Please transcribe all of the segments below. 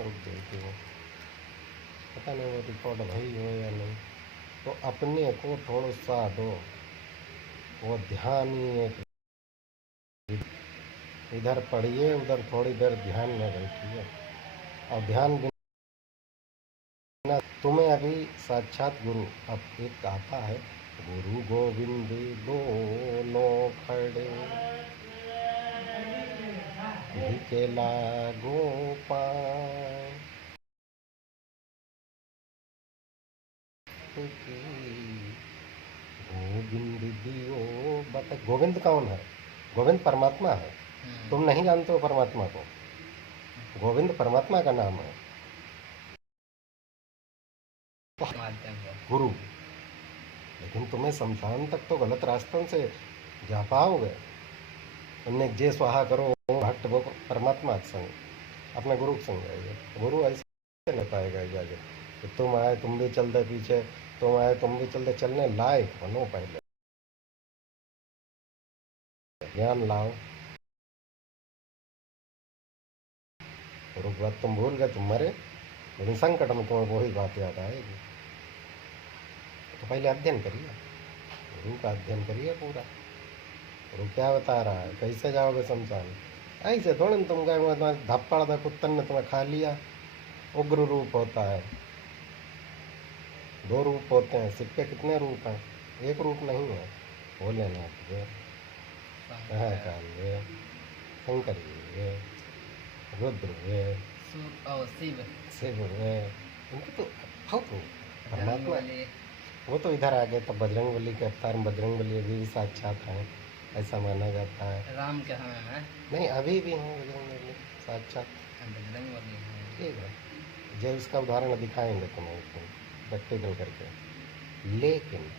रुक गई थी वो, पता नहीं वो रिकॉर्ड भई हो या नहीं। तो अपने को थोड़ा सा दो, वो ध्यान ही एक, इधर पढ़िए उधर थोड़ी देर ध्यान में बैठिए। और ध्यान बिना तुम्हें अभी साक्षात गुरु, अब एक आता है, गुरु गोविंद दोनों खड़े केला गोपाल गोविंद दियो बता। गोविंद कौन है? गोविंद परमात्मा है। तुम नहीं जानते हो परमात्मा को। गोविंद परमात्मा का नाम है। गुरु, लेकिन तुम्हें शमशान तक तो गलत रास्तों से जा पाओगे। तुमने जे स्वाहा करो भक्त वो परमात्मा के संग अपने गुरु के संग जाइए। गुरु ऐसे नहीं पाएगा इजाजत कि तुम आए तुम भी चल दे पीछे, तुम आए तुम भी चल दे। चलने लायक बनो, पहले ज्ञान लाओ। गुरु की बात तुम भूल गए, तुम मरे, लेकिन संकट में तुम्हें वही बात याद आएगी। तो पहले अध्ययन करिए, गुरु का अध्ययन करिए पूरा। गुरु क्या बता रहा है, कैसे जाओगे शमशान। ऐसे थोड़े न तुम गए धप्पड़ दे कुत्तन ने तुम्हें खा लिया। उग्र रूप होता है, दो रूप होते हैं। सिर पे कितने रूप हैं? एक रूप नहीं है। भोलेनाथ वे, महाकाल वे, शंकर वे, रुद्र वे, शिव वे, इनके तो बहुत रूप। परमात्मा वो तो इधर आ गए, तब बजरंगबली के अवतार में बजरंगबली अभी भी साक्षात हैं, ऐसा माना जाता है। राम के हैं? नहीं, अभी भी हैं बजरंगबली साक्षात। बजरंगबली हैं, ठीक है, जो इसका उदाहरण दिखाएंगे तुम्हें प्रैक्टिकल करके। लेकिन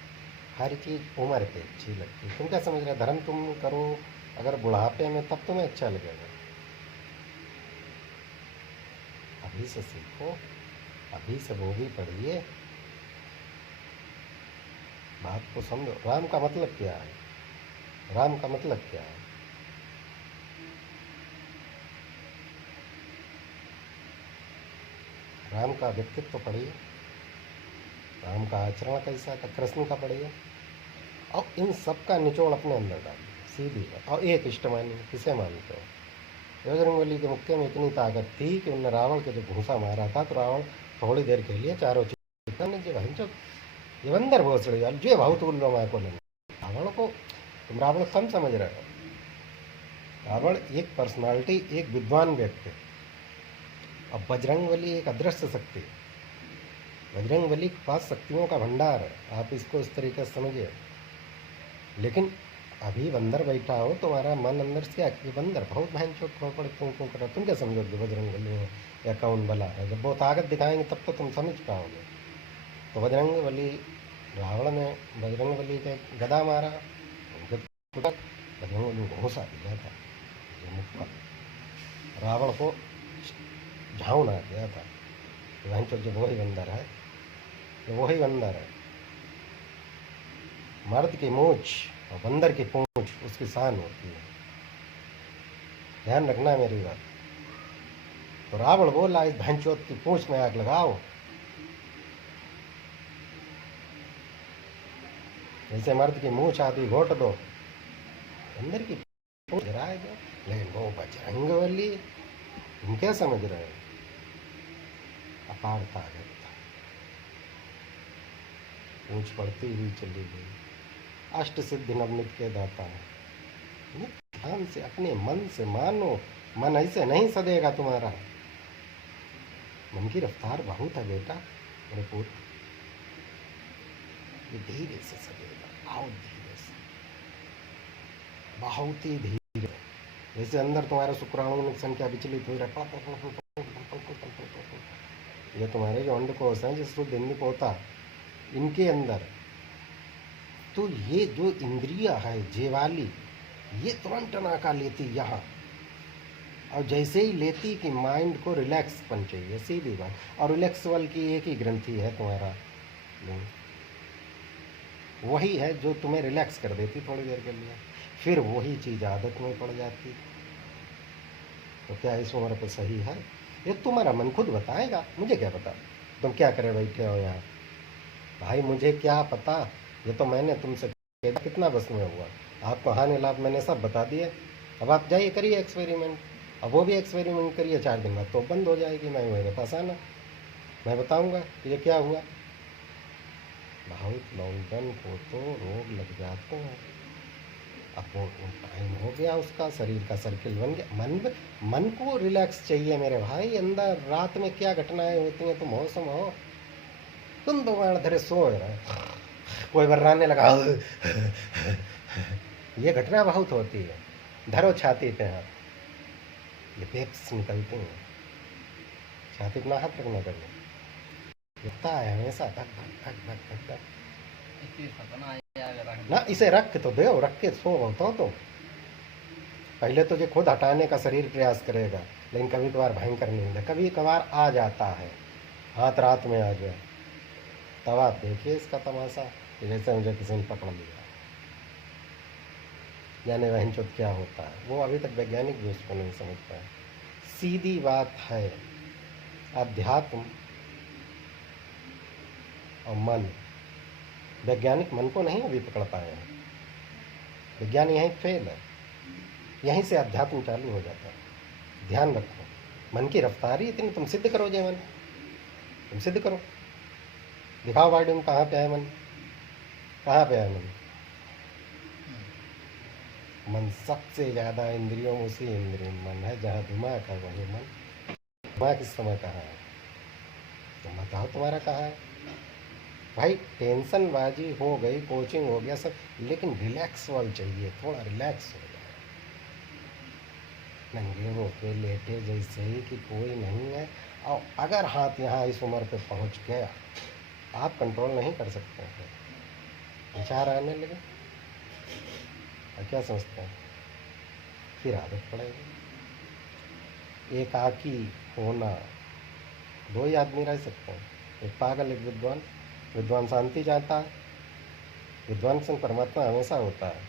हर चीज़ उम्र पे अच्छी लगती है। तुम क्या समझ रहे हो, धर्म तुम करो अगर बुढ़ापे में तब तुम्हें अच्छा लगेगा। अभी से सीखो, अभी से वो भी पढ़िए, बात को समझो। राम का मतलब क्या है? राम का मतलब क्या है? राम का व्यक्तित्व पढ़िए, राम का आचरण कैसा था, कृष्ण का पढ़िए, और इन सब का निचोड़ अपने अंदर डालिए सीधी। और एक इष्ट मानिए, किसे मानते हो? बजरंगबली के मुक्के में इतनी ताकत थी कि उनने रावण के जो घूसा मारा था तो रावण थोड़ी देर के लिए चारों चीज ये बंदर भोसड़ी वाले जो भाव तो माया को लेना। रावण को तुम रावण कम समझ रहे हो। रावण एक पर्सनालिटी, एक विद्वान व्यक्ति। अब बजरंगबली एक अदृश्य शक्ति। बजरंगबली के पास शक्तियों का भंडार है, आप इसको इस तरीके से समझिए। लेकिन अभी बंदर बैठा हो, तुम्हारा मन अंदर से क्या कि बंदर बहुत बहन चोट खोपड़ तुम कर, तुम क्या समझोगे बजरंगबली है या कौन बला है? जब वो ताकत दिखाएंगे तब तो तुम समझ पाओगे। तो बजरंगबली, रावण ने बजरंगबली के गदा मारा, बजरंगबली को घूसा दिया था जो मुक्का, रावण को झाउन आ गया था। बहन चोट जब वही बंदर है, तो वही बंदर है। मर्द की मूछ और बंदर की पूंछ उसकी शान होती है, ध्यान रखना मेरी बात। तो रावण बोला इस भैंचोद की पूंछ में आग लगाओ। जैसे मर्द की मूछ आदि घोट दो, बंदर की पूंछ गिराए दो। लेकिन वो बजरंगबली, तुम क्या समझ रहे हो, अपार ताकत, पूंछ पड़ती हुई चली गई। अष्ट सिद्धि नवनीत के दाता है। ध्यान से अपने मन से मानो, मन ऐसे नहीं सदेगा तुम्हारा। मन की रफ्तार बहुत है बेटा, मेरे पुत्र, ये धीरे से सदेगा, बहुत धीरे से, बहुत ही धीरे। जैसे अंदर तुम्हारे शुक्राणुओं की संख्या विचलित हो रहा है, ये तुम्हारे जो अंडकोश हैं जिस शुद्ध हिंदी पोता, इनके अंदर तो ये जो इंद्रिया है जेवाली, ये तुरंत नाका लेती यहाँ, और जैसे ही लेती कि माइंड को रिलैक्सपन चाहिए, सीधी बात। और रिलैक्सवल की एक ही ग्रंथि है तुम्हारा, वही है जो तुम्हें रिलैक्स कर देती थोड़ी देर के लिए, फिर वही चीज़ आदत में पड़ जाती। तो क्या इस उम्र पर सही है? ये तुम्हारा मन खुद बताएगा, मुझे क्या पता तुम क्या करे बैठे हो यहाँ। भाई मुझे क्या पता, ये तो मैंने तुमसे कह दिया, कितना बस में हुआ, आपको हानि लाभ मैंने सब बता दिए। अब आप जाइए करिए एक्सपेरिमेंट, अब वो भी एक्सपेरिमेंट करिए, 4 दिन बाद तो बंद हो जाएगी। मैं मेरे पास आना, मैं बताऊंगा कि ये क्या हुआ। बहुत लौंडन को तो रोग लग जाते हैं। अब वो टाइम हो गया, उसका शरीर का सर्किल बन गया। मन को रिलैक्स चाहिए मेरे भाई। अंदर रात में क्या घटनाएं होती हैं, तुम होश में हो, तुम तो वहां धरे सो रहे, कोई बर्राने लगा, ये घटना बहुत होती है। धरो छाती पे हाथ, ये पेप्स निकलती हैं, छाती पे ना हाथ रखना करिए, दिखता है हमेशा धक धक धक धक धक धक। इतनी सपना आया ना इसे रख के तो दो, रख के सो बताओ तो। पहले तो ये खुद हटाने का शरीर प्रयास करेगा, लेकिन कभी कभार भयंकर नहीं होता, कभी कभार आ जाता है, हाथ रात में आ जाए, तब आप देखिए इसका तमाशा कि जैसे मुझे किसी ने पकड़ लिया। जाने वहन चुत क्या होता है, वो अभी तक वैज्ञानिक भी उसको नहीं समझ पाए। सीधी बात है, अध्यात्म और मन, वैज्ञानिक मन को नहीं अभी पकड़ पाए हैं, विज्ञान यहीं फेल है। यहीं से अध्यात्म चालू हो जाता है। ध्यान रखो, मन की रफ्तारी इतनी, तुम सिद्ध करो जय मन, तुम सिद्ध करो, दिखाओ बॉडी में कहाँ पे है मन, कहाँ पे है मन। मन सबसे ज़्यादा इंद्रियों में उसी इंद्रिय में मन है जहाँ दिमाग है वही मन। दिमाग इस समय कहाँ है, तुम बताओ तुम्हारा कहाँ है। भाई टेंशन बाजी हो गई, कोचिंग हो गया सब, लेकिन रिलैक्स वाल चाहिए, थोड़ा रिलैक्स हो जाए, नंगे हो के लेटे जैसे ही कि कोई नहीं है। और अगर हाथ यहाँ इस उम्र पे पहुँच गया, आप कंट्रोल नहीं कर सकते हैं, विचार आने लगे और क्या समझते हैं, फिर आदत पड़ेगी। एकाकी होना, दो ही आदमी रह सकते हैं, एक पागल एक विद्वान। विद्वान शांति चाहता है, विद्वान संग परमात्मा हमेशा होता है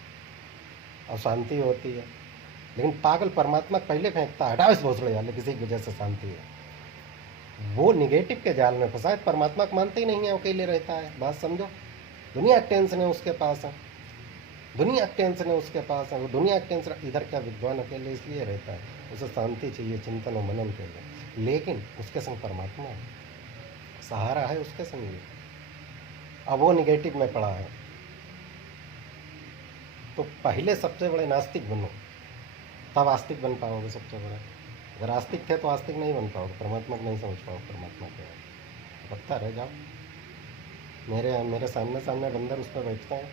और शांति होती है, लेकिन पागल परमात्मा पहले फेंकता है, हटाओ इस भोसड़े वाले, किसी की वजह से शांति है। वो निगेटिव के जाल में फंसा है, परमात्मा को मानते ही नहीं है, अकेले रहता है। बात समझो, दुनिया के टेंशन है उसके पास है, दुनिया के टेंशन है उसके पास है, वो दुनिया के टेंशन। इधर क्या विद्वान अकेले इसलिए रहता है, उसे शांति चाहिए, चिंतन और मनन के लिए, लेकिन उसके संग परमात्मा है, सहारा है उसके संग। अब वो निगेटिव में पड़ा है, तो पहले सबसे बड़े नास्तिक बनो, तब आस्तिक बन पाओगे सबसे बड़ा। अगर आस्तिक थे तो आस्तिक नहीं बन पाओगे, परमात्मा को नहीं समझ पाओगे, परमात्मा क्या है पता रह जाओ। मेरे सामने सामने बंदर उस पर बैठते हैं,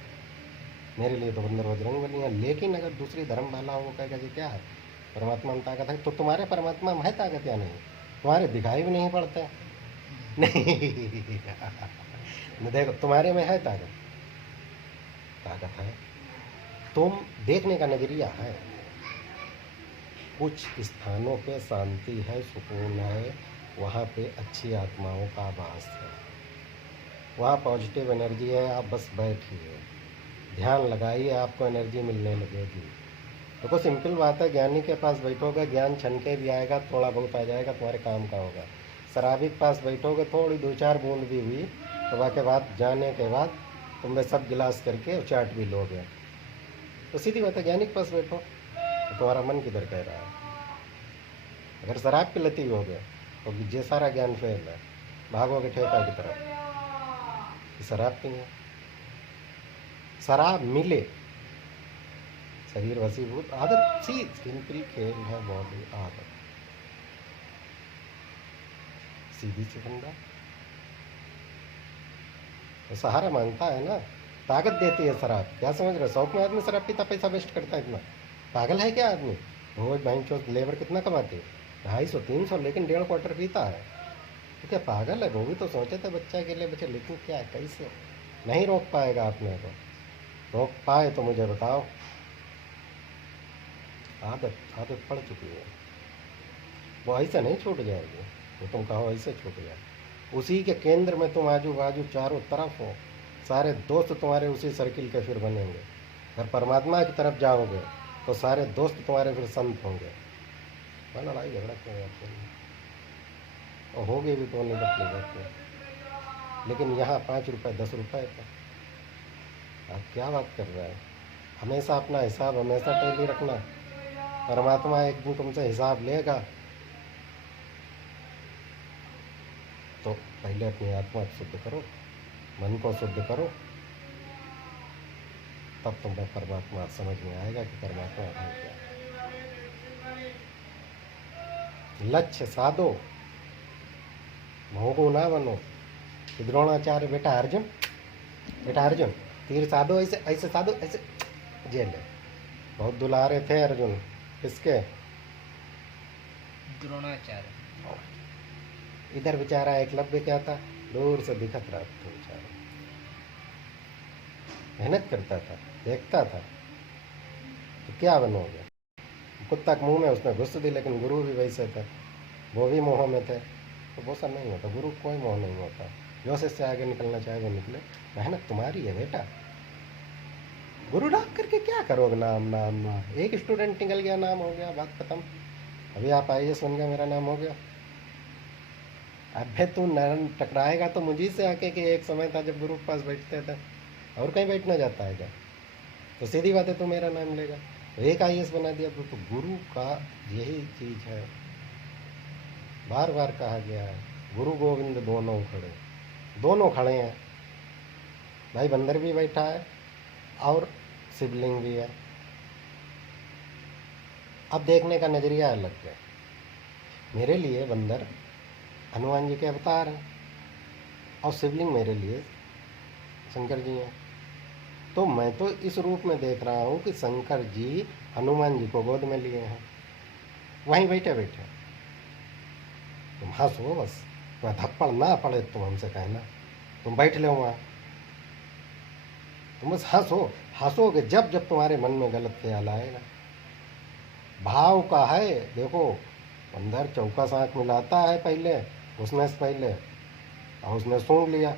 मेरे लिए तो बंदर बजरंगबली हैं, लेकिन अगर दूसरी धर्म वाला हो, कहेगा जी क्या है परमात्मा में ताकत है, तो तुम्हारे परमात्मा में है ताकत या नहीं, तुम्हारे दिखाई भी नहीं पड़ते नहीं देखो तुम्हारे में है ताकत, ताकत है, तुम देखने का नजरिया है। कुछ स्थानों पे शांति है, सुकून है, वहाँ पे अच्छी आत्माओं का वास है, वहाँ पॉजिटिव एनर्जी है। आप बस बैठिए, ध्यान लगाइए, आपको एनर्जी मिलने लगेगी। देखो सिंपल बात है, ज्ञानी के पास बैठोगे ज्ञान छन के भी आएगा, थोड़ा बहुत आ जाएगा, तुम्हारे काम का होगा। शराबी के पास बैठोगे, थोड़ी 2-4 बूंद भी हुई तो वह के बाद जाने के बाद तुम सब गिलास करके चाट भी लोगे। तो सीधी बात है, ज्ञानी के पास बैठो तो तुम्हारा मन किधर कह रहा है। अगर शराब के लती हो गए तो ये सारा ज्ञान फेल है, भागोगे ठेका की तरफ। शराब पीए, शराब मिले, शरीर वसीभूत, आदत सी सिंपल खेल है, बॉडी आदत, सीधी सी बंदा तो सहारा मांगता है ना, ताकत देती है शराब। क्या समझ रहे हो, शौक में आदमी शराब पीता, पैसा वेस्ट करता है इतना, पागल है क्या आदमी। रोज बैंक चौथ लेबर कितना कमाते हैं, 250-300, लेकिन 1.5 क्वार्टर पीता है, तो क्या पागल है। वो भी तो सोचे थे बच्चा के लिए बच्चे, लेकिन क्या है, कैसे नहीं रोक पाएगा अपने को, रोक पाए तो मुझे बताओ। आदत पड़ चुकी है, वो ऐसे नहीं छूट जाएगी, वो तुम कहो ऐसे छूट जाए। उसी के केंद्र में तुम आजू बाजू चारों तरफ हो, सारे दोस्त तुम्हारे उसी सर्किल के फिर बनेंगे। अगर परमात्मा की तरफ जाओगे तो सारे दोस्त तुम्हारे फिर संत होंगे। लड़ाई झगड़ा क्यों यार, और होगी भी तो नहीं बदली जाती। लेकिन यहाँ 5 रुपये 10 रुपये का आप क्या बात कर रहे हैं। हमेशा अपना हिसाब हमेशा टैली रखना। परमात्मा एक दिन तुमसे हिसाब लेगा। तो पहले अपनी आत्मा को शुद्ध करो, मन को शुद्ध करो, तब तुम्हें परमात्मा समझ में आएगा कि परमात्मा है क्या। लक्ष्य साधो, भोगो ना बनो। कि द्रोणाचार्य बेटा अर्जुन तीर साधो, ऐसे ऐसे साधो, ऐसे जेल है। बहुत दुलारे थे अर्जुन किसके? द्रोणाचार्य। इधर बेचारा एकलव्य क्या था, दूर से दिखत रहा था बेचारा, मेहनत करता था, देखता था। तो क्या बनोगे? कुत्ता के मुंह में उसने घुस दी। लेकिन गुरु भी वैसे थे, वो भी मोह में थे। तो वो सब नहीं होता, गुरु कोई मोह नहीं होता। जो से आगे निकलना चाहे वो निकले, मेहनत तुम्हारी है बेटा। गुरु डाक करके क्या करोगे? नाम एक स्टूडेंट निकल गया, नाम हो गया, बात खत्म। अभी आप IAS बन गया, मेरा नाम हो गया। अबे तू नरन टकराएगा तो मुझी से आके कि एक समय था जब गुरु के पास बैठते थे, और कहीं बैठना जाता है क्या? तो सीधी बात है, तू मेरा नाम लेगा। तो एक IAS बना दिया तो गुरु का यही चीज है। बार बार कहा गया है, गुरु गोविंद दोनों खड़े हैं भाई। बंदर भी बैठा है और शिवलिंग भी है। अब देखने का नजरिया अलग है। मेरे लिए बंदर हनुमान जी के अवतार हैं और शिवलिंग मेरे लिए शंकर जी हैं। तो मैं तो इस रूप में देख रहा हूँ कि शंकर जी हनुमान जी को गोद में लिए हैं, वहीं बैठे बैठे। तुम हंसो बस, वहाँ थप्पड़ ना पड़े तुम हमसे कहना, तुम बैठ लो वहाँ। तुम बस हंसोगे जब जब तुम्हारे मन में गलत ख्याल आएगा। भाव का है, देखो अंदर चौका सांख मिलाता है पहले, उसने से पहले, और उसने सुन लिया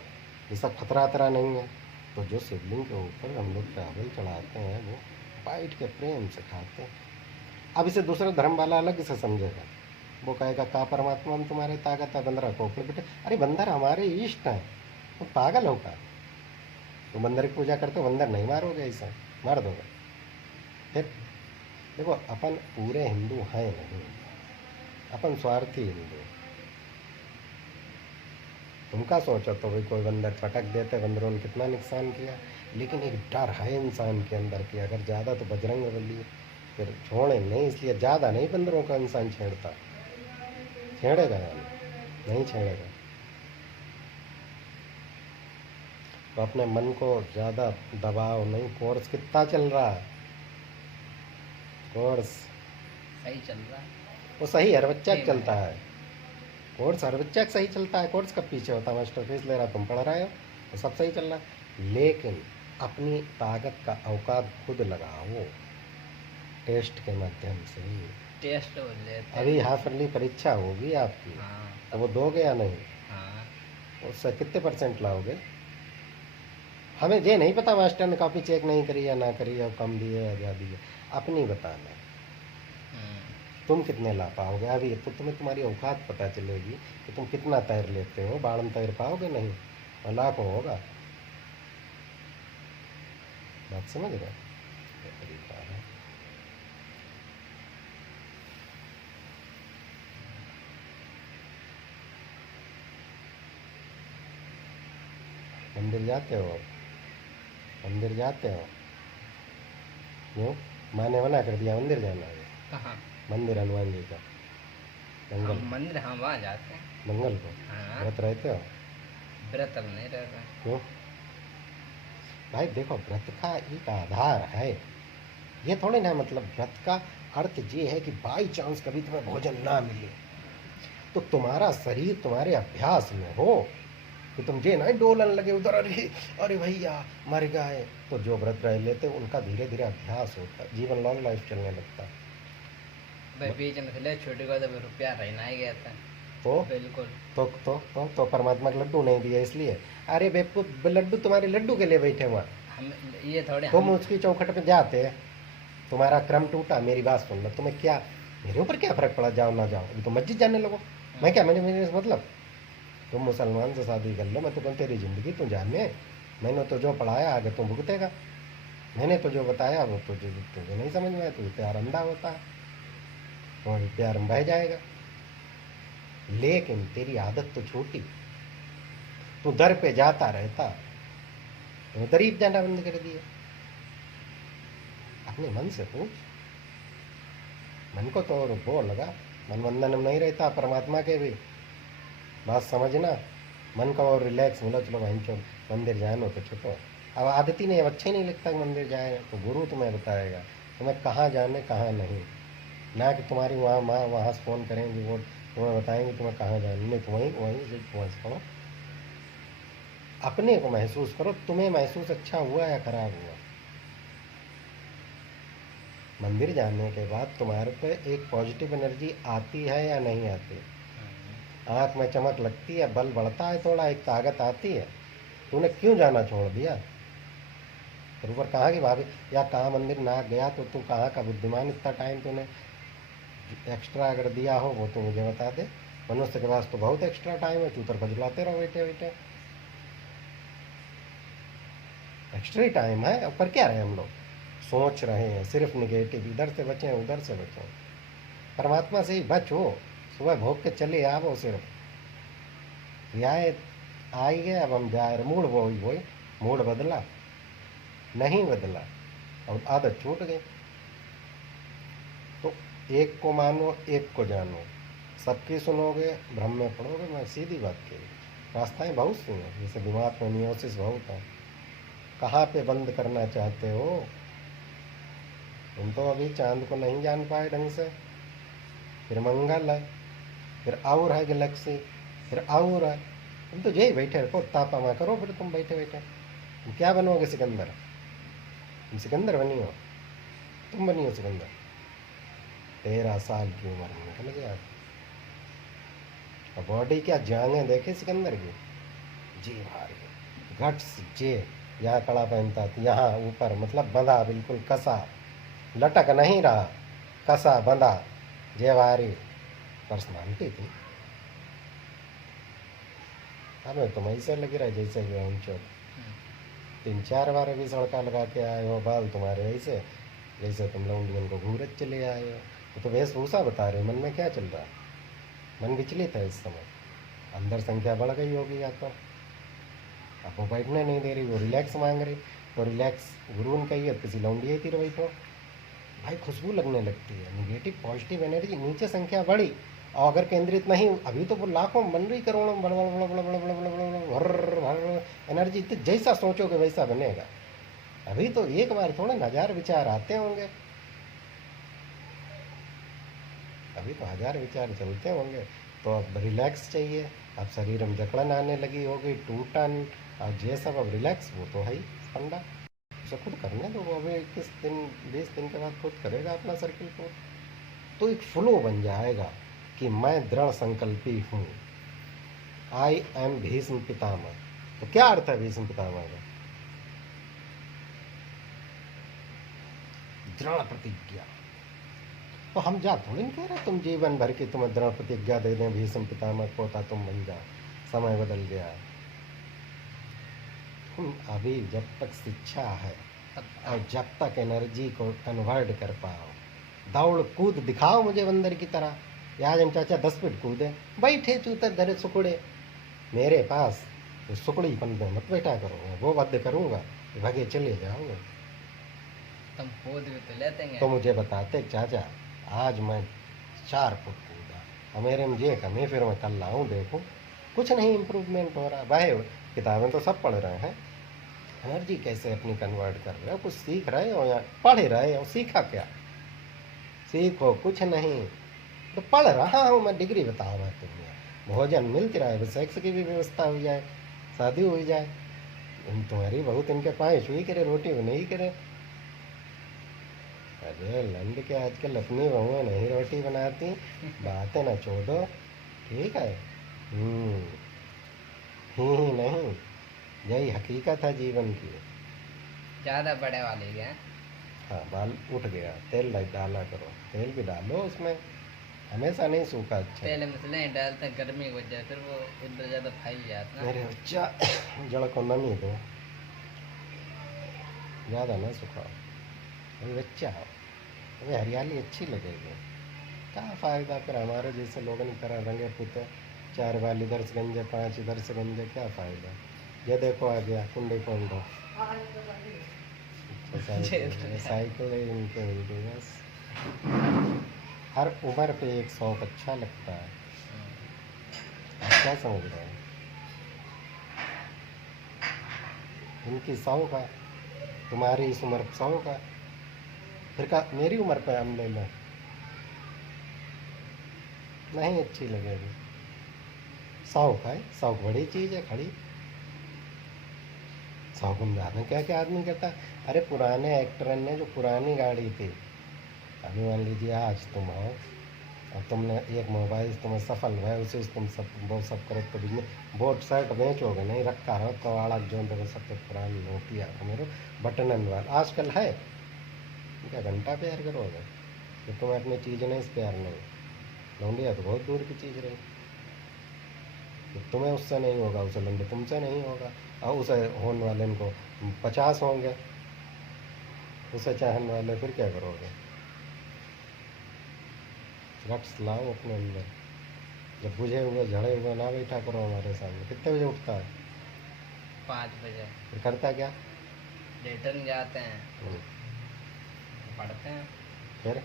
ये सब खतरा तरा नहीं है। तो जो शिवलिंग के ऊपर हम लोग चावल चढ़ाते हैं वो बैठ के प्रेम से खाते हैं। अब इसे दूसरा धर्म वाला अलग से समझेगा। वो कहेगा का परमात्मा में तुम्हारे ताकत है, बंदर खोखले बेटे। अरे बंदर हमारे इष्ट हैं, तो पागल होगा। तो बंदर की पूजा करते हो, बंदर नहीं मारोगे, ऐसा मार दोगे। फिर देखो अपन पूरे हिंदू हैं नहीं, अपन स्वार्थी हिंदू। तुम क्या सोचो तो भाई कोई बंदर पटक देते, बंदरों ने कितना नुकसान किया। लेकिन एक डर है इंसान के अंदर कि अगर ज़्यादा तो बजरंग बली फिर छोड़े नहीं, इसलिए ज़्यादा नहीं बंदरों का इंसान छेड़ता। छेड़ेगा यानी नहीं छेड़ेगा। तो अपने मन को ज़्यादा दबाव नहीं। कोर्स कितना चल रहा है? कोर्स सही चल रहा है। वो सही हर बच्चा चलता है। कोर्स हर बच्चा सही चलता है। कोर्स कब पीछे होता है? मास्टर फीस ले रहा, तुम पढ़ रहे हो, तो सब सही चल रहा है। लेकिन अपनी ताकत का औकात खुद लगाओ टेस्ट के माध्यम से। टेस्ट हो लेते अभी हाफ ईयरली परीक्षा होगी आपकी, हाँ तो वो दोगे या नहीं? हाँ। उससे कितने % लाओगे? हमें ये नहीं पता मास्टर ने कॉपी चेक नहीं करी या ना करी, या कम दिए या ज़्यादा दिए। अपनी बताना तुम कितने ला पाओगे। अभी तो तुम्हें तुम्हारी औकात पता चलेगी कि तुम कितना तैर लेते हो। बाढ़ में तैर पाओगे नहीं, और लाखों होगा। बात समझ रहे? ये तरीका है। मंदिर जाते हो? मंदिर जाते हो? क्यों? माँ ने मना कर दिया मंदिर जाना है? कहाँ? मंदिर हनुमान जी का मंगल, हम मंदिर हम वहाँ जाते हैं। मंगल को हाँ। व्रत रहते हो? व्रत अब नहीं रहता। क्यों? भाई देखो, व्रत का एक आधार है। ये थोड़ी ना मतलब व्रत का अर्थ ये है कि बाई चांस कभी तुम्हें भोजन ना मिले तो तुम्हारा शरीर तुम्हारे अभ्यास में हो कि तुम ये ना डोलन लगे उधर, अरे अरे भैया मर गए। तो जो व्रत रह लेते उनका धीरे धीरे अभ्यास होता है, जीवन लॉन्ग लाइफ चलने लगता है। भाई बीच में से ले छोटे को तो रुपया रहना ही गया था। तो बिल्कुल। तो परमात्मा का लड्डू नहीं दिया इसलिए। अरे बेवकूफ, लड्डू तुम्हारे लड्डू के लिए बैठे हुआ। हम ये थोड़े तुम उसकी चौखट पे जाते, तुम्हारा क्रम टूटा। मेरी बात सुन लो, तुम्हें क्या, मेरे ऊपर क्या फर्क पड़ा, जाओ ना जाओ, अभी तो मस्जिद जाने लगो। मैं क्या, मैंने इस मतलब तुम मुसलमान से शादी कर लो, मैं तो कहूँ तेरी ज़िंदगी तू जाने, मैंने तो जो पढ़ाया आगे तू भुगतेगा, मैंने तो जो बताया वो तुझे तुझे नहीं समझ में आया, तुझे प्यार अंधा होता है, और प्यार में बह जाएगा। लेकिन तेरी आदत तो छूटी, तू दर पे जाता रहता, तो दरीब जाना बंद कर दिया। अपने मन से पूछ, मन को तो और वो लगा, मन बंधन में नहीं रहता परमात्मा के भी, बात समझना। मन को और रिलैक्स मिलो, चलो वहीं चलो मंदिर जानो तो छुटो। अब आदत ही नहीं, अब अच्छा ही नहीं लगता कि मंदिर जाए, तो गुरु तुम्हें बताएगा तुम्हें कहाँ जाने कहाँ नहीं, ना कि तुम्हारी वहाँ माँ वहाँ से फ़ोन करेंगी, वो तुम्हें बताएंगे तुम्हें कहाँ जाना, नहीं तो वहीं वहीं से पहुँच पड़ो, अपने को महसूस करो, तुम्हें महसूस अच्छा हुआ या खराब हुआ। मंदिर जाने के बाद तुम्हारे पे एक पॉजिटिव एनर्जी आती है या नहीं आती, आँख में चमक लगती है, बल बढ़ता है थोड़ा, एक ताकत आती है, तूने क्यों जाना छोड़ दिया। फिर ऊपर कहाँ की भाभी, या कहाँ मंदिर ना गया तो तू कहाँ का बुद्धिमान, इतना टाइम तूने एक्स्ट्रा अगर दिया हो वो तो मुझे बता दे। मनुष्य के पास तो बहुत एक्स्ट्रा टाइम है, चूतर बजलाते रहो बैठे बैठे, एक्स्ट्रा ही टाइम है। अब कर क्या रहे हम लोग, सोच रहे हैं सिर्फ निगेटिव, इधर से बचें उधर से बचें, परमात्मा से ही बचो, सुबह भोग के चले आओ, सिर्फ आए आ ही गए, अब हम जा रहे, मूड वो वही मूड बदला नहीं बदला, और आदत छूट गई। तो एक को मानो एक को जानो, सबकी सुनोगे भ्रम में पड़ोगे। मैं सीधी बात की, रास्ताएं बहुत सी हैं, जैसे दिमाग में मियोसिस बहुत है, कहाँ पे बंद करना चाहते हो तुम, तो अभी चांद को नहीं जान पाए ढंग से, फिर मंगल है, फिर और है गैलेक्सी, फिर और है, तुम तो यही बैठे रखो, तापा करो फिर तुम बैठे बैठे। तुम क्या बनोगे सिकंदर, तुम सिकंदर बनी हो, तुम बनी हो सिकंदर। 13 साल की उम्र में निकल गया, और बॉडी क्या जांघें देखे सिकंदर की, जी भारी गट्स जे, यहाँ कड़ा पहनता था, यहाँ ऊपर मतलब बंधा बिल्कुल कसा, लटक नहीं रहा, कसा बंधा, जे भारी पर्सनालिटी थी। हमें तो ऐसे लग रहा है जैसे कि हम चोट 3-4 बार अभी सड़का लगा के आए हो, बाल तुम्हारे ऐसे जैसे तुम लौंडियन को घूरत चले आए हो। तो वेशभूषा बता रहे, मन में क्या चल रहा है, मन विचलित है इस समय, अंदर संख्या बढ़ गई होगी, या तो अब वो बैठने नहीं दे रही, वो रिलैक्स मांग रही, तो रिलैक्स गुरु ने कही है, किसी लौंडी थी रही तो भाई खुशबू लगने लगती है, निगेटिव पॉजिटिव एनर्जी नीचे संख्या बढ़ी, और अगर केंद्रित नहीं, अभी तो वो लाखों बन रही, करोड़ों बड़ बड़ बड़ बड़ बड़ बड़ बड़ बड़ भर भर एनर्जी, तो जैसा सोचोगे वैसा बनेगा। अभी तो एक बार थोड़े 1000 विचार आते होंगे, अभी तो 1000 विचार चलते होंगे। तो अब रिलैक्स चाहिए, अब शरीर में जकड़न आने लगी होगी, टूटन और ये सब, अब रिलैक्स वो तो है ही फंडा, उसे खुद करने दो, वो अभी 21 दिन 20 दिन के बाद खुद करेगा अपना सर्किल को। तो एक फ्लो बन जाएगा कि मैं दृढ़ संकल्पी हूँ, आई एम भीष्म पितामह। तो क्या अर्थ है भीष्म पितामह का, दृढ़ प्रतिज्ञा। तो हम जा थोड़ी नहीं कह रहे तुम जीवन भर की तुम्हें दृढ़ प्रतिज्ञा दे दें भीष्म पितामह पोता तुम बन जाओ, समय बदल गया। तुम अभी जब तक शिक्षा है और जब तक एनर्जी को कन्वर्ट कर पाओ, दौड़ कूद दिखाओ मुझे बंदर की तरह, आज हम चाचा 10 फीट कूदे, बैठे चूतर धरे सुकड़े मेरे पास, तो सुकड़ी पन में मत बैठा करो, वो बद करूँगा, भागे चले जाओगे। तुम कूद भी तो लेते हैं। तो मुझे बताते चाचा आज मैं 4 फुट कूदा, और मेरे में ये कमी, फिर मैं कल लाऊं देखूं, कुछ नहीं इम्प्रूवमेंट हो रहा। भाई किताबें तो सब पढ़ रहे हैं, एनर्जी कैसे अपनी कन्वर्ट कर रहे हो, कुछ सीख रहे हो या पढ़ रहे हो, सीखा क्या, सीखो कुछ नहीं, तो पढ़ रहा हूँ मैं, डिग्री बताओ मैं तुम्हें, भोजन मिलती रहे, सेक्स की भी व्यवस्था हो जाए, शादी हो जाए, तुम्हारी बहुत इनके पास हुई करे, रोटी वो नहीं करे। अरे लंड के आजकल अपनी बहुएं नहीं रोटी बनाती, बातें ना छोड़ो, ठीक है। ही नहीं, यही हकीकत है जीवन की। ज़्यादा बड़े वाले हैं। हाँ बाल उठ गया, तेल डाला करो, तेल भी डालो उसमें, हमेशा नहीं सूखा अच्छा। पहले मसले डालते हैं गर्मी की वजह, फिर वो इधर ज़्यादा फैल जाता है। मेरे बच्चा जड़ को नमी दो, ज़्यादा ना सूखा। अभी बच्चा हो, अभी हरियाली अच्छी लगेगी। क्या फ़ायदा फिर हमारे जैसे लोगों की तरह रंगे पुते 4 बाल इधर से गंजे 5 इधर से गंजे, क्या फ़ायदा। ये देखो आ गया कुंडे खोल दो। साइकिल है इनके उनके बस। हर उम्र पे एक शौक अच्छा लगता है। आप क्या समझ रहे हैं? इनकी शौक है, तुम्हारी इस उम्र पे शौक है, फिर का मेरी उम्र पे हम ले लो, नहीं अच्छी लगेगी। शौक है, शौक बड़ी चीज़ है खड़ी। शौक में क्या क्या आदमी करता है। अरे पुराने एक्टर ने जो पुरानी गाड़ी थी, अभी मान लीजिए आज तुम हो और तुमने एक मोबाइल तुम्हें सफल हुआ है, उसे तुम सब वो सब करो तो बिजनेस बोट शर्ट बेचोगे नहीं, रखा हो तो आड़ा जो देखो सबके पुरानी नोटिया मेरे बटन वाला आजकल है। क्या घंटा प्यार करोगे तो तुम्हें अपनी चीज़ नहीं इस प्यार नहीं। लौंडिया तो बहुत दूर की चीज़ रही, तो तुम्हें उससे नहीं होगा, उसे लौंडे तुमसे नहीं होगा। और उसे होने वाले को 50 होंगे, उसे चाहने वाले फिर क्या करोगे। रक्स लाओ अपने अंदर, जब बुझे हुए झड़े हुए ना बैठा करो हमारे सामने। कितने बजे उठता है? 5 बजे। फिर करता क्या? रिटर्न जाते हैं, पढ़ते हैं, फिर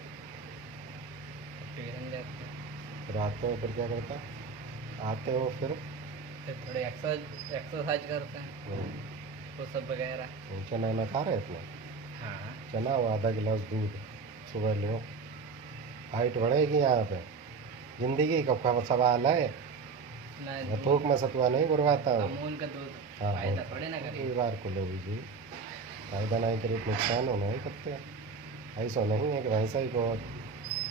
ट्यूशन जाते हैं, फिर आते हो, फिर क्या करता? आते हो फिर फिर थोड़ी एक्सरसाइज करते हैं, वो सब वगैरह। चना ना खा रहे इतना? हाँ, चना और आधा गिलास दूध सुबह लो, हाइट बढ़ेगी। यहाँ पे जिंदगी का सवाल है, मैं थोक में सतुआ नहीं बुरवाता हूँ। अमूल का दूध हाँ, फायदा थोड़े ना करेगी। कोई बार को लो जी, फायदा नहीं करे नुकसान होना ही करते। ऐसा नहीं है कि वैसा ही बहुत।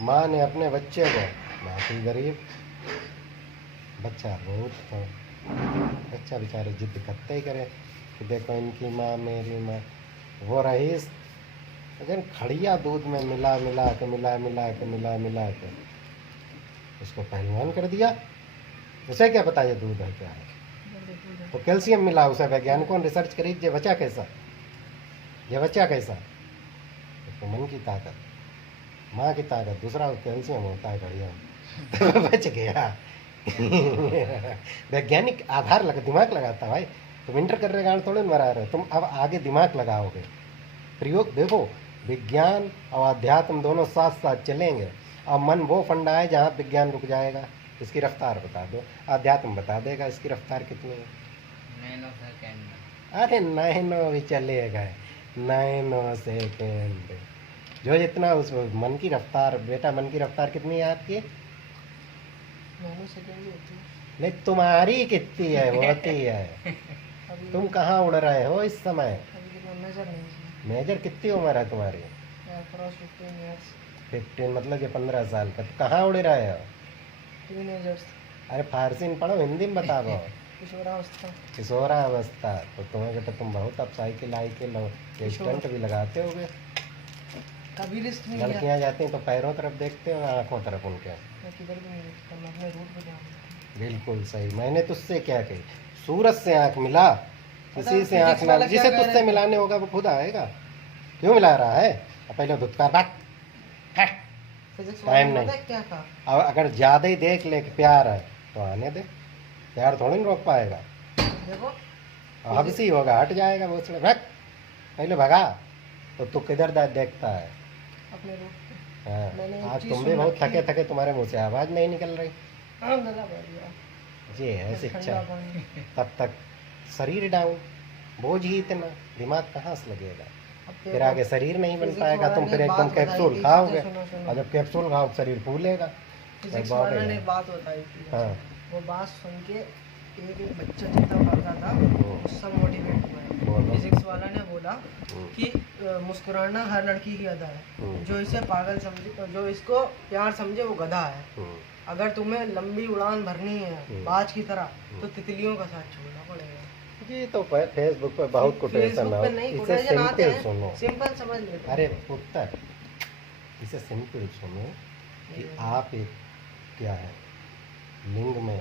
माँ ने अपने बच्चे को, बाकी गरीब बच्चा बहुत तो बच्चा बेचारे जिद करते ही करे कि देखो इनकी माँ मेरी माँ। वो रईस लेकिन खड़िया दूध में मिला मिला के उसको पहलवान कर दिया। उसे क्या पता ये दूध है क्या है। तो कैल्शियम मिला उसे, वैज्ञानिकों ने रिसर्च करी ये बचा कैसा, ये बच्चा कैसा। तो मन की ताकत, माँ की ताकत, दूसरा कैल्शियम होता है खड़िया तो बच गया। वैज्ञानिक आधार लगा, दिमाग लगाता भाई। तुम इंटर कर रहे गांड थोड़े मरा रहे, तुम अब आगे दिमाग लगाओगे। प्रयोग देखो, विज्ञान और अध्यात्म दोनों साथ साथ चलेंगे। अब मन वो फंडा है जहाँ विज्ञान रुक जाएगा, इसकी रफ्तार बता दो, अध्यात्म बता देगा इसकी रफ्तार कितनी है। Nano second. अरे नैनो भी चलेगा, नैनो सेकेंड जो जितना उस मन की रफ्तार। बेटा मन की रफ्तार कितनी है आपकी? नैनो सेकेंड ही होती है। नहीं तुम्हारी कितनी है, बहुत ही है। अभी तुम कहाँ उड़ रहे हो इस समय? अभी कितना मेजर नहीं है। मेजर कितनी उम्र है तुम्हारी? Cross 15 years. 15 मतलब कि 15 साल का। तो कहाँ उड़ रहे हो? टीनेजर्स। अरे फारसी में पढ़ो, हिंदी में बता दो। किशोरावस्था। किशोरावस्था। तो तुम्हें तो तुम बहुत अब साइकिल आइकिल स्टंट भी लगाते होगे। कभी रिस्क नहीं लिया। लड़कियाँ जाती हैं तो पैरों तरफ देखते हो, आँखों तरफ उनके? मैं किधर भी नहीं देखता, मैं अपने रूट पे जाऊँ। बिल्कुल सही। मैंने तुझसे क्या कही, सूरज से आँख मिला, किसी से आँख physics ना, वाला जिसे क्या कह तुझसे रहा है? मिलाने होगा वो खुद आएगा। क्यों मिला रहा है? अब पहले धुतकार बात फिजिक्स टाइम वाला नहीं। पता है क्या कहा? अब अगर ज़्यादा ही देख ले कि प्यार है तो आने दे, प्यार थोड़ी ना रोक पाएगा। देखो हबसी होगा, हट जाएगा वो से, भाग पहले भगा। तो तू किधर देखता है? अपने रूट पे। हाँ, मैंने एक आज चीज़ तुम भी सुन बहुत रखी थके है। थके, तुम्हारे मुँह से आवाज़ नहीं निकल रही। हाँ गला बैठ गया। ये है ठंडा शिक्षा। पानी। तब तक शरीर डाउन, बोझ ही इतना, दिमाग कहाँ से लगेगा। अब फिर देखो, आगे शरीर नहीं बन physics पाएगा। वाला तुम ने फिर एकदम बात बताई कैप्सूल थी, खाओगे, सुनो। और जब कैप्सूल खाओ तो शरीर फूलेगा। फिजिक्स बहुत वाला है ने यार। बात बताई थी। हाँ। वो बात सुन के एक बच्चा जितना पढ़ता था उससे मोटिवेट हुआ है। बोलो। फिजिक्स वाला ने बोला हम्म। कि मुस्कुराना हर लड़की की अदा है। हम्म। जो इसे पागल समझे, जो इसको प्यार समझे वो गधा है। अगर तुम्हें लंबी उड़ान भरनी है बाज की तरह तो तितलियों का साथ छोड़ना पड़ेगा। जी तो फेसबुक पे बहुत कोटेशन फेसबुक है, पे नहीं इसे कोटेशन आते सिंपल हैं, सुनो। सिंपल समझ लेते हैं। अरे पुत्र, इसे सिंपल सुनो कि आप एक क्या है, लिंग में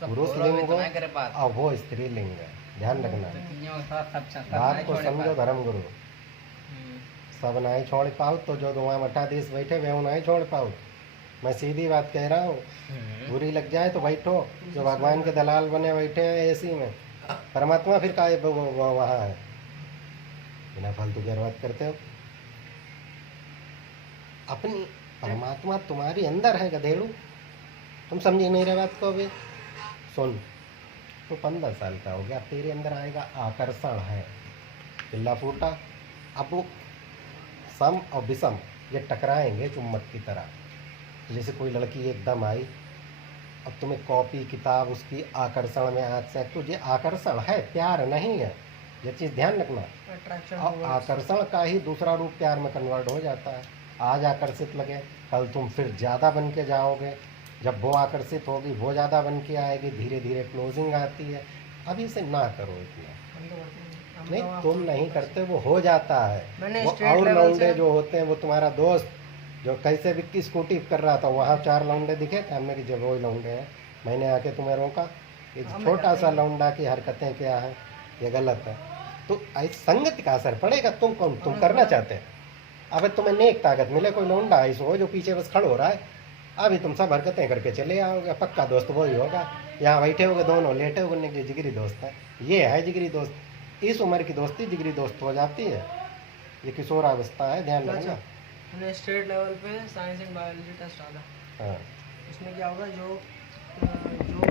सब पुरुष थोड़ा लिंग भी को तो ना करे बात। और वो स्त्री लिंग है, ध्यान रखना। तितलियों के साथ सब करना बात ही को छोड़े समझो बात। धर्म गुरु, सब नहीं छोड़ पाओ तो जो दुआ मठाधीश बैठे वे नहीं छोड़ पाओ। मैं सीधी बात कह रहा हूँ, बुरी लग जाए तो बैठो, जो भगवान के दलाल बने बैठे हैं एसी में, परमात्मा फिर का वहाँ है, बिना फालतू की बात करते हो। अपनी परमात्मा तुम्हारी अंदर है गधेड़ू, तुम समझे नहीं रहे बात को। अभी सुन, तो 15 साल का हो गया, तेरे अंदर आएगा आकर्षण है, पिल्ला फूटा, अब वो सम और विषम ये टकराएंगे चुम्बक की तरह। जैसे कोई लड़की एकदम आई, अब तुम्हें कॉपी किताब उसकी आकर्षण में आज से, तो ये आकर्षण है, प्यार नहीं है, ये चीज़ ध्यान रखना। अट्रैक्शन और आकर्षण का ही दूसरा रूप प्यार में कन्वर्ट हो जाता है। आज आकर्षित लगे, कल तुम फिर ज़्यादा बन के जाओगे, जब वो आकर्षित होगी वो ज़्यादा बन के आएगी, धीरे धीरे क्लोजिंग आती है। अभी से ना करो इतना, नहीं तुम नहीं करते, वो हो जाता है। मैंने वो स्टेट और लेवल लौंडे से जो होते हैं, वो तुम्हारा दोस्त जो कैसे विक्की स्कूटी कर रहा था, वहाँ 4 लौंडे दिखे थे हमने कि जब वही लौंडे हैं, मैंने आके तुम्हें रोका, ये छोटा सा लौंडा की हरकतें क्या है, ये गलत है। तो इस संगत का असर पड़ेगा। तुम कौन, तुम करना चाहते हैं, अब तुम्हें नेक ताकत मिले, कोई लौंडा ऐसा हो जो पीछे बस खड़ा हो रहा है, अभी तुम सब हरकतें करके चले आओगे, पक्का दोस्त वही होगा। यहाँ बैठे होगे दोनों, लेटे होगे कि जिगरी दोस्त है, ये है जिगरी दोस्त। इस उम्र की दोस्ती जिगरी दोस्त हो जाती है, ये किशोरावस्था है, ध्यान रखना। मैंने स्टेट लेवल पे साइंस एंड बायोलॉजी टेस्ट डाला, हाँ इसमें क्या होगा, जो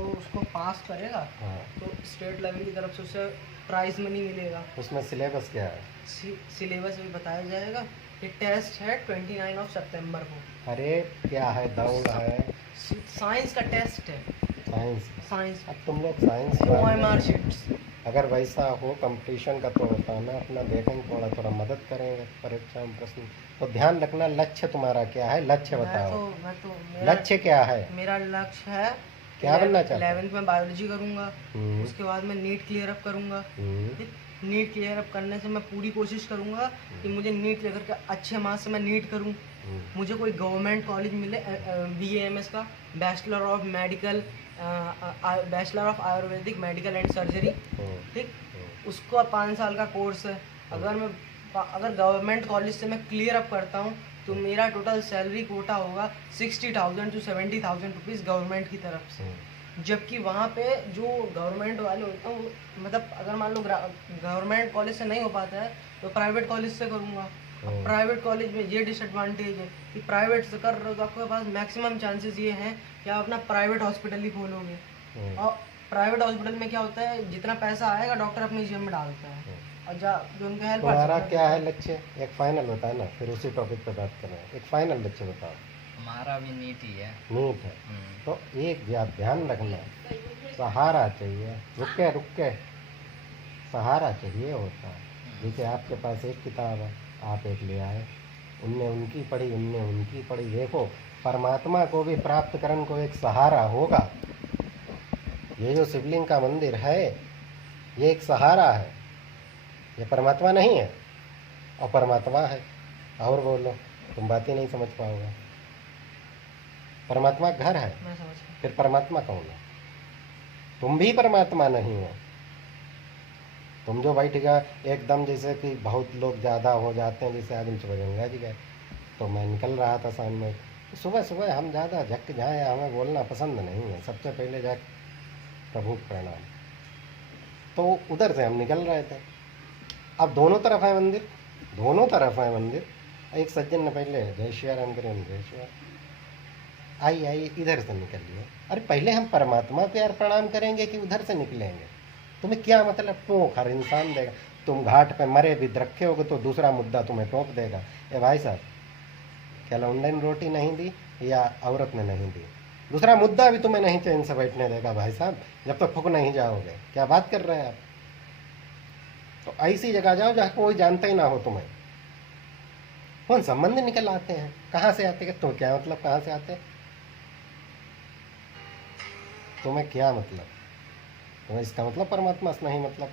उसको पास करेगा हाँ, तो स्टेट लेवल की तरफ से उसे प्राइज मनी मिलेगा। उसमें सिलेबस क्या है? सिलेबस भी बताया जाएगा। ये टेस्ट है 29 सितंबर को। अरे क्या है, दौड़ है, साइंस का टेस्ट है, साइंस अब तुम लोग साइंस OMR शीट्स। अगर वैसा हो कंपटीशन का तो बताना, अपना देखेंगे, थोड़ा थोड़ा मदद करेंगे परीक्षा में प्रश्न। तो ध्यान रखना, लक्ष्य तुम्हारा क्या है, लक्ष्य बताओ। लक्ष्य क्या है, मेरा लक्ष्य है क्या बनना चाहते हो? 11th में बायोलॉजी करूंगा, हम्म, उसके बाद मैं नीट क्लियर अप करूंगा। हम्म, नीट क्लियर अप करने से मैं पूरी कोशिश करूंगा कि मुझे नीट क्लियर करके अच्छे मार्क्स से मैं नीट करूं, मुझे कोई गवर्नमेंट कॉलेज मिले, BAMS का, bachelor of medical, bachelor of Ayurvedic medical and surgery, ठीक, उसका 5 साल का कोर्स है। अगर गवर्नमेंट कॉलेज से मैं क्लियर अप करता हूँ तो मेरा टोटल सैलरी कोटा होगा 60,000 to 70,000 रुपीज़ गवर्नमेंट की तरफ से। जबकि वहाँ पे जो गवर्नमेंट वाले होते हैं वो, मतलब अगर मान लो गवर्नमेंट कॉलेज से नहीं हो पाता है तो प्राइवेट कॉलेज से करूँगा। प्राइवेट कॉलेज में ये डिसएडवांटेज है कि प्राइवेट से कर रहे हो तो आपके पास मैक्सिमम चांसेस ये हैं कि आप अपना प्राइवेट हॉस्पिटल ही खोलोगे। और प्राइवेट हॉस्पिटल में क्या होता है, जितना पैसा आएगा डॉक्टर अपनी जेब में डालता है, और जो उनके हेल्प। तुम्हारा क्या है लक्ष्य, एक फाइनल बताओ ना, फिर उसी टॉपिक पे बात करें। एक फाइनल लक्ष्य बताओ। हमारा भी नीट ही है। नीट है, तो एक ध्यान रखना, सहारा चाहिए, रुक के सहारा चाहिए होता है। जैसे आपके पास एक किताब है, आप एक ले आए, उनने उनकी पढ़ी, उनने उनकी पढ़ी। देखो, परमात्मा को भी प्राप्त करने को एक सहारा होगा। ये जो शिवलिंग का मंदिर है, ये एक सहारा है, ये परमात्मा नहीं है। और परमात्मा है, और बोलो, तुम बात ही नहीं समझ पाओगे। परमात्मा घर है, मैं समझ गया। फिर परमात्मा कौन है? तुम भी परमात्मा नहीं हो। तुम जो बैठ गया एकदम, जैसे कि बहुत लोग ज़्यादा हो जाते हैं, जैसे आदमी सुबह गंगा जी गए, तो मैं निकल रहा था शाम में, सुबह सुबह हम ज़्यादा झक जाए, हमें बोलना पसंद नहीं है, सबसे पहले जा प्रभु को प्रणाम। तो उधर से हम निकल रहे थे, अब दोनों तरफ है मंदिर, दोनों तरफ है मंदिर। एक सज्जन ने पहले जय श्री राम करें, जय श्री राम, आई इधर से निकलिए। अरे पहले हम परमात्मा को यार प्रणाम करेंगे कि उधर से निकलेंगे? तुम्हें क्या मतलब, टोक हर इंसान देगा। तुम घाट पे मरे भी रखे होगे तो दूसरा मुद्दा तुम्हें टोक देगा, ए भाई साहब क्या लौंडे ने रोटी नहीं दी या औरत ने नहीं दी, दूसरा मुद्दा भी तुम्हें नहीं चैन से बैठने देगा भाई साहब, जब तक फुक नहीं जाओगे। क्या बात कर रहे हैं आप? तो ऐसी जगह जाओ जहाँ कोई जानता ही ना हो तुम्हें। कौन संबंध निकल आते हैं, कहाँ से आते हैं? तो क्या मतलब कहाँ से आते हैं? तुम्हें क्या मतलब, तुम्हें इसका मतलब परमात्मा से नहीं मतलब।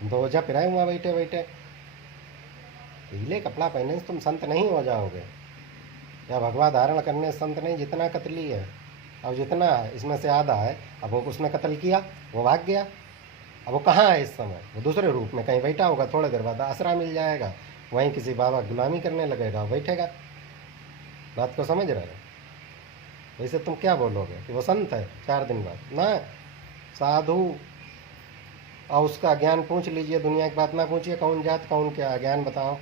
तुम तो ओझा पिराए हुआ बैठे बैठे, पीले कपड़ा पहनने से तुम संत नहीं हो जाओगे। या भगवा धारण करने संत नहीं, जितना कतली है अब जितना है इसमें से आधा है, अब वो उसने कत्ल किया, वो भाग गया, अब वो कहाँ है इस समय? वो दूसरे रूप में कहीं बैठा होगा, थोड़ी देर बाद आसरा मिल जाएगा, वहीं किसी बाबा गुलामी करने लगेगा, बैठेगा। बात को समझ रहे हो? वैसे तुम क्या बोलोगे कि वो संत है 4 दिन बाद? ना, साधु। और उसका ज्ञान पूछ लीजिए, दुनिया की बात ना पूछिए, कौन जात कौन क्या, ज्ञान बताओ।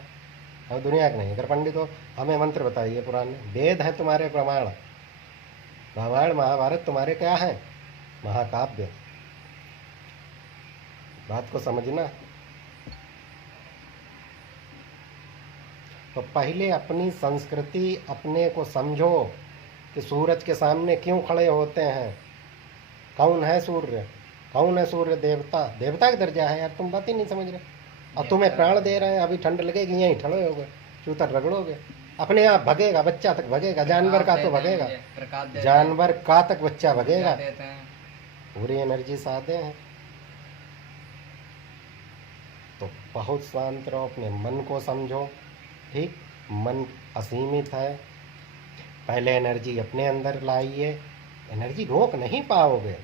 और दुनिया के नहीं, अगर पंडित हो हमें मंत्र बताइए पुराने, वेद है तुम्हारे प्रमाण, रामायण महाभारत तुम्हारे क्या है? महाकाव्य। बात को समझना। तो पहले अपनी संस्कृति अपने को समझो कि सूरज के सामने क्यों खड़े होते हैं, कौन है सूर्य, कौन है सूर्य? देवता, देवता का दर्जा है यार, तुम बात ही नहीं समझ रहे। अब तुम्हें प्राण दे रहे हैं, अभी ठंड लगेगी यहीं खड़े होगे, चूतर रगड़ोगे, अपने आप भगेगा, बच्चा तक भगेगा, जानवर का तो भगेगा, जानवर का तक बच्चा भगेगा, पूरी एनर्जी साधे हैं। तो बहुत शांत रहो, अपने मन को समझो, ठीक? मन असीमित है, पहले एनर्जी अपने अंदर लाइए, एनर्जी रोक नहीं पाओगे।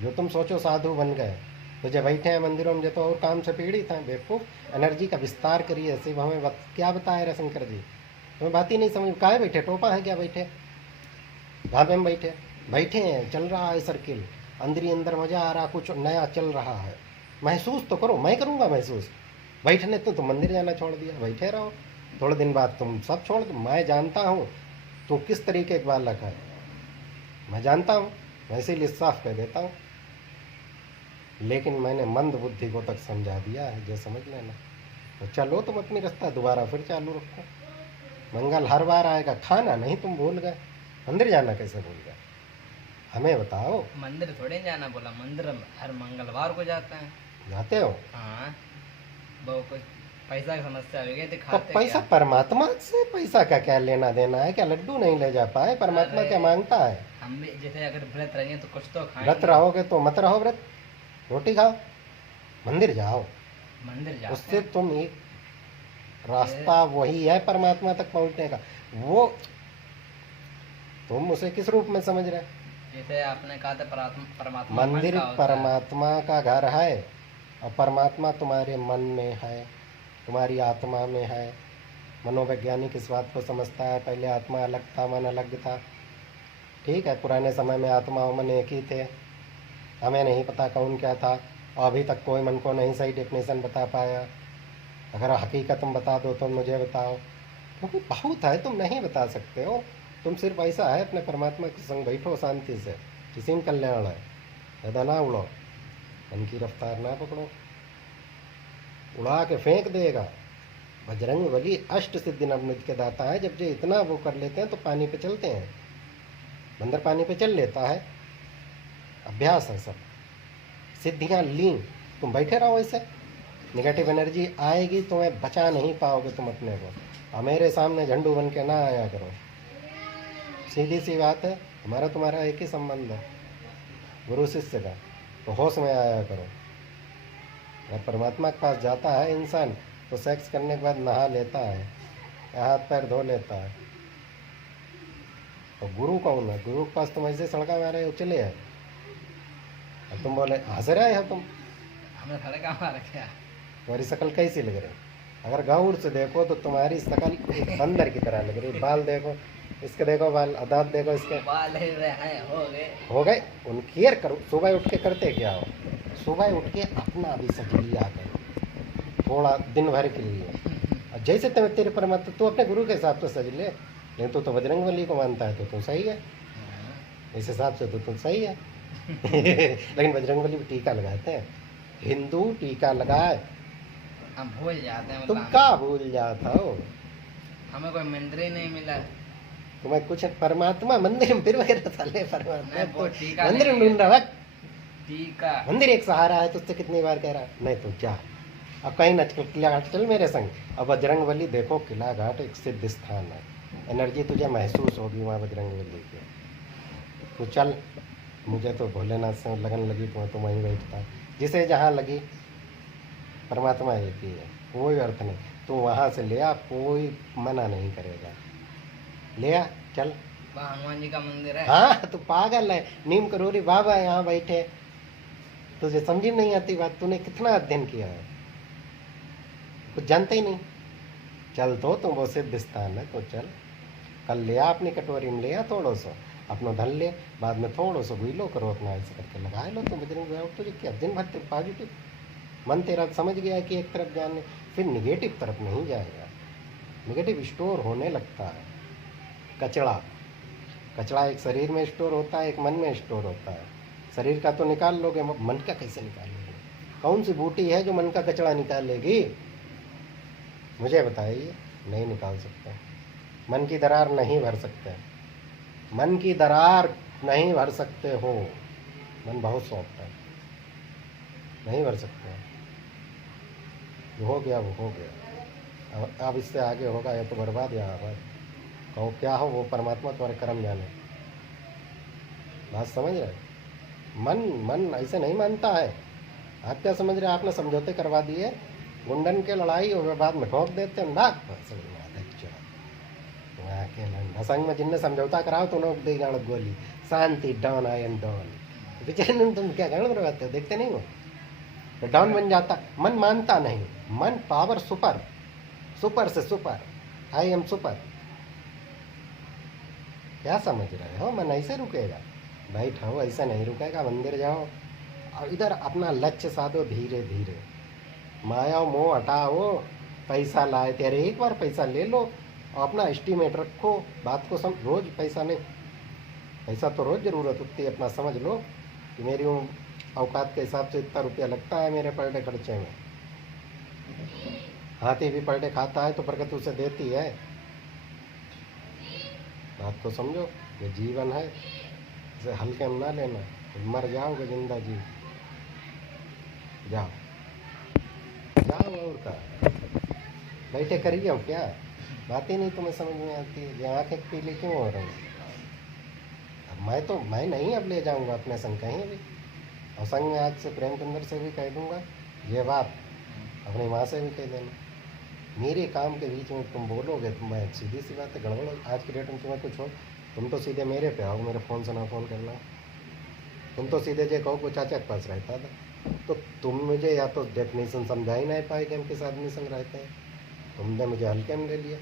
जो तुम सोचो साधु बन गए, तो जब बैठे हैं मंदिरों में, जो तो और काम से पीड़ित हैं, बेवकूफ़, एनर्जी का विस्तार करिए। सिर्फ हमें क्या बताए रहे शंकर जी, हमें बात ही नहीं समझ। कहाँ बैठे, टोपा है क्या बैठे? कहाँ पे हम बैठे? बैठे हैं, चल रहा है सर्किल, अंदर ही अंदर मजा आ रहा, कुछ नया चल रहा है, महसूस तो करो। मैं करूँगा महसूस? बैठने तो तुम मंदिर जाना छोड़ दिया, बैठे रहो, थोड़े दिन बाद तुम सब छोड़ दो। मैं जानता हूँ तो किस तरीके का बालक है, मैं जानता हूँ, मैं इसीलिए साफ कह देता हूँ। लेकिन मैंने मंद बुद्धि को तक समझा दिया है, जो समझ लेना। तो चलो तुम अपनी रास्ता दोबारा फिर चालू रखो, मंगल हर बार आएगा। खाना नहीं तुम भूल गए, मंदिर जाना कैसे भूल गए? हमें बताओ। मंदिर थोड़े जाना बोला, मंदिर हर मंगलवार को जाते हैं। जाते हो? हाँ, वो कुछ पैसा की समस्या हो गई थी, तो खाते पैसा क्या? परमात्मा से पैसा का क्या लेना देना है? क्या लड्डू नहीं ले जा पाए? परमात्मा अरे, क्या मांगता है? हम भी जैसे अगर व्रत रहेंगे तो कुछ तो खाएंगे। व्रत रहोगे तो मत रहो व्रत, रोटी खाओ, मंदिर जाओ, मंदिर जाते उससे हैं। तुम एक रास्ता वही है परमात्मा तक पहुंचने का। वो तुम उसे किस रूप में समझ रहे? जैसे आपने कहा था परमात्मा मन मंदिर का होता है। परमात्मा का घर है, और परमात्मा तुम्हारे मन में है, तुम्हारी आत्मा में है। मनोवैज्ञानिक इस बात को समझता है, पहले आत्मा अलग था, मन अलग था, ठीक है? पुराने समय में आत्मा और मन एक ही थे, हमें नहीं पता कौन क्या था, और अभी तक कोई मन को नहीं सही डेफिनेशन बता पाया। अगर हकीकत तुम बता दो तो मुझे बताओ, क्योंकि बहुत है, तुम नहीं बता सकते हो। तुम सिर्फ ऐसा है, अपने परमात्मा के संग बैठो शांति से, किसी में कल्याण है। ज़्यादा ना उड़ो, मन की रफ्तार ना पकड़ो, उड़ा के फेंक देगा। बजरंग बली अष्ट सिद्धि नवनिधि के दाता है। जब जो इतना वो कर लेते हैं तो पानी पे चलते हैं, बंदर पानी पे चल लेता है, अभ्यास है सब। सिद्धियां ली, तुम बैठे रहो ऐसे, निगेटिव एनर्जी आएगी, तुम्हें बचा नहीं पाओगे तुम अपने को। और मेरे सामने झंडू बन के ना आया करो, सीधी सी बात है। हमारा तुम्हारा एक ही संबंध है, गुरु शिष्य का, तो होश में आया करो। अगर परमात्मा के पास जाता है इंसान तो सेक्स करने के बाद नहा लेता है, हाथ पैर धो लेता है। तो गुरु कौन है? गुरु के पास तुम ऐसे सड़का मारे उचले है, और तुम बोले हंस रहे हो तुम, हमने थोड़ा काम आ रखा। तुम्हारी शक्ल कैसी लग रही? अगर गौर से देखो तो तुम्हारी शक्ल एक बंदर की तरह लग रही। बाल देखो इसके, देखो बाल, दांत देखो इसके, बाल हिल रहे हैं, हो गए। उन केयर करो। सुबह उठ के करते क्या हो? सुबह उठ के अपना भी सज लिया करो थोड़ा दिन भर के लिए। और जैसे तुम्हें तेरे परमात्मा, तू अपने गुरु के हिसाब से सज ले, लेकिन तू तो बजरंग बली को मानता है तो तू सही है, इस हिसाब से तो तुम सही है। लेकिन बजरंग बली भी टीका लगाते हैं, हिंदू टीका लगाए, हम भूल जाते हैं। तुम मतलब क्या भूल जाता हो? हमें कोई मंदिर ही नहीं मिला। तुम्हें कुछ परमात्मा मंदिर में फिर वगैरह साले परमात्मा नहीं, वो तो टीका मंदिर में नहीं ढूंढ रहा है। टीका मंदिर एक सहारा है, तुझसे कितनी बार कह रहा है? नहीं तो जा, अब कहीं न किला घाट चल मेरे संग। अब बजरंग बली देखो, किला घाट एक सिद्ध स्थान है, एनर्जी तुझे महसूस होगी वहाँ बजरंग बली की। तो चल, मुझे तो भोलेनाथ से लगन लगी, तुम्हें तो वहीं बैठता। जिसे जहाँ लगी, परमात्मा एक ही है, कोई अर्थ नहीं। तू वहाँ से ले आ, कोई मना नहीं करेगा। ले आ चल। वहाँ हनुमान जी का मंदिर है। हाँ तो पागल है, नीम करोरी बाबा यहाँ बैठे, तुझे समझी नहीं आती बात? तूने कितना अध्ययन किया है, कुछ जानते ही नहीं। चल तो तुम वो सिद्ध स्थान है तो चल, कल ले आ अपनी कटोरी में, ले आ थोड़ो सो अपनो धन ले, बाद में थोड़ो सो गुइलो करो अपना, ऐसे करके लगा लो तुम बजरंग बाबा। तुझे क्या दिन भर पॉजिटिव मन तेरा समझ गया कि एक तरफ जाने, फिर निगेटिव तरफ नहीं जाएगा। निगेटिव स्टोर होने लगता है, कचड़ा कचड़ा एक शरीर में स्टोर होता है, एक मन में स्टोर होता है। शरीर का तो निकाल लोगे, मन का कैसे निकालोगे? कौन सी बूटी है जो मन का कचड़ा निकालेगी? मुझे बताइए, नहीं निकाल सकते। मन की दरार नहीं भर सकते, मन की दरार नहीं भर सकते हो। मन बहुत सॉफ्ट है, नहीं भर सकते। जो हो गया वो हो गया, अब इससे आगे होगा या तो बर्बाद या आबाद। कहो क्या हो वो परमात्मा तुम्हारे कर्म जाने। बात समझ रहे? मन ऐसे नहीं मानता है। आप क्या समझ रहे? आपने समझौते करवा दिए, गुंडन के लड़ाई और बाद में ठोक देते हैं ना। संग में जिनने समझौता कराओ तो उन्होंने दे जान गोली, शांति डॉन आई एम डॉन। बेचारे तुम क्या गाना करवाते हो, देखते नहीं हो? तो डॉन बन जाता। मन मानता नहीं, मन पावर सुपर, सुपर से सुपर, आई एम सुपर। क्या समझ रहे हो? मन ऐसे रुकेगा? बैठो, ऐसा नहीं रुकेगा। मंदिर जाओ और इधर अपना लक्ष्य साधो, धीरे धीरे माया मोह हटाओ। पैसा लाए तेरे, एक बार पैसा ले लो और अपना एस्टीमेट रखो, बात को समझ। रोज पैसा नहीं, पैसा तो रोज ज़रूरत होती है, अपना समझ लो कि मेरी औकात के हिसाब से इतना रुपया लगता है मेरे पर डे खर्चे में। हाथी भी पर डे खाता है तो प्रकृति उसे देती है। बात को समझो, ये जीवन है, इसे हल्के में ना लेना। मर जाओगे जिंदा जी, जाओ जाओ। और का बैठे करिए हो क्या? बातें नहीं तुम्हें समझ में आती है। ये आँखें पीली क्यों हो रही? अब मैं नहीं अब ले जाऊंगा अपने संग कहीं भी, और संग में आज से प्रेमचंद्र से भी कह दूंगा ये बात, अपनी माँ से भी कह देना। मेरे काम के बीच में तुम बोलोगे तो मैं सीधी सी बात है, गड़बड़। आज की डेट में तुम्हें कुछ हो, तुम तो सीधे मेरे पे आओ, मेरे फ़ोन से ना फ़ोन करना। तुम तो सीधे जे कहो को चाचा के पास रहता था, तो तुम मुझे या तो डेफिनेशन समझा ही नहीं पाए कि हम किस आदमी संग रहते हैं। तुमने मुझे हल्के में ले लिया।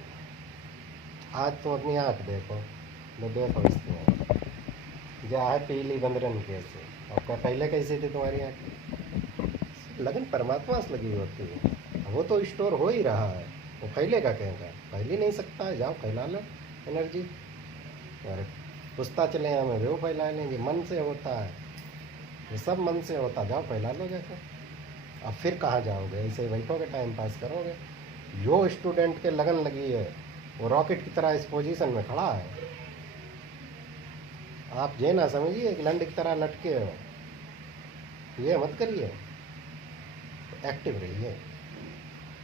आज तुम अपनी आँख देखो, मैं देखो इसमें जा है पीली बंदरन कैसे, और क्या पहले कैसी थी तुम्हारी आँख? लगन परमात्मा से लगी होती है, वो तो स्टोर हो ही रहा है, वो फैलेगा कहेगा? फैल ही नहीं सकता है। जाओ फैला लो एनर्जी, अरे पुछता चले हमें वो फैला लेंगे। मन से होता है ये सब, मन से होता। जाओ फैला लो जाकर। अब फिर कहाँ जाओगे? ऐसे बैठोगे टाइम पास करोगे? जो स्टूडेंट के लगन लगी है वो रॉकेट की तरह इस पोजीशन में खड़ा है। आप ये ना समझिए कि लंड की तरह लटके हो, ये मत करिए। एक्टिव रहिए,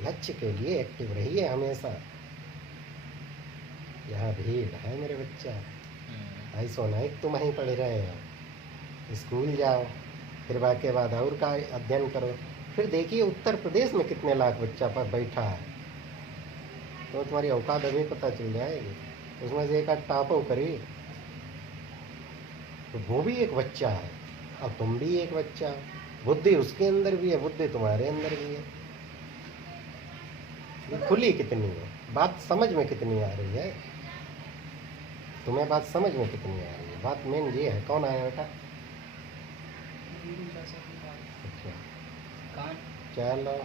लक्ष्य के लिए एक्टिव रहिए हमेशा। यहाँ भीड़ है मेरे बच्चा, ऐसा नहीं तुम वहीं पढ़ रहे हो। स्कूल जाओ, फिर बाकी बाद और का अध्ययन करो। फिर देखिए उत्तर प्रदेश में कितने लाख बच्चा पर बैठा है, तो तुम्हारी औकात अभी पता चल जाएगी। उसमें से एक आध टापो करी तो वो भी एक बच्चा है, और तुम भी एक बच्चा। बुद्धि उसके अंदर भी है, बुद्धि तुम्हारे अंदर भी है। ये खुली कितनी है, बात समझ में कितनी आ रही है तुम्हें? बात समझ में कितनी आ रही है? बात मेन ये है। कौन आया बेटा? अच्छा कौन? चलो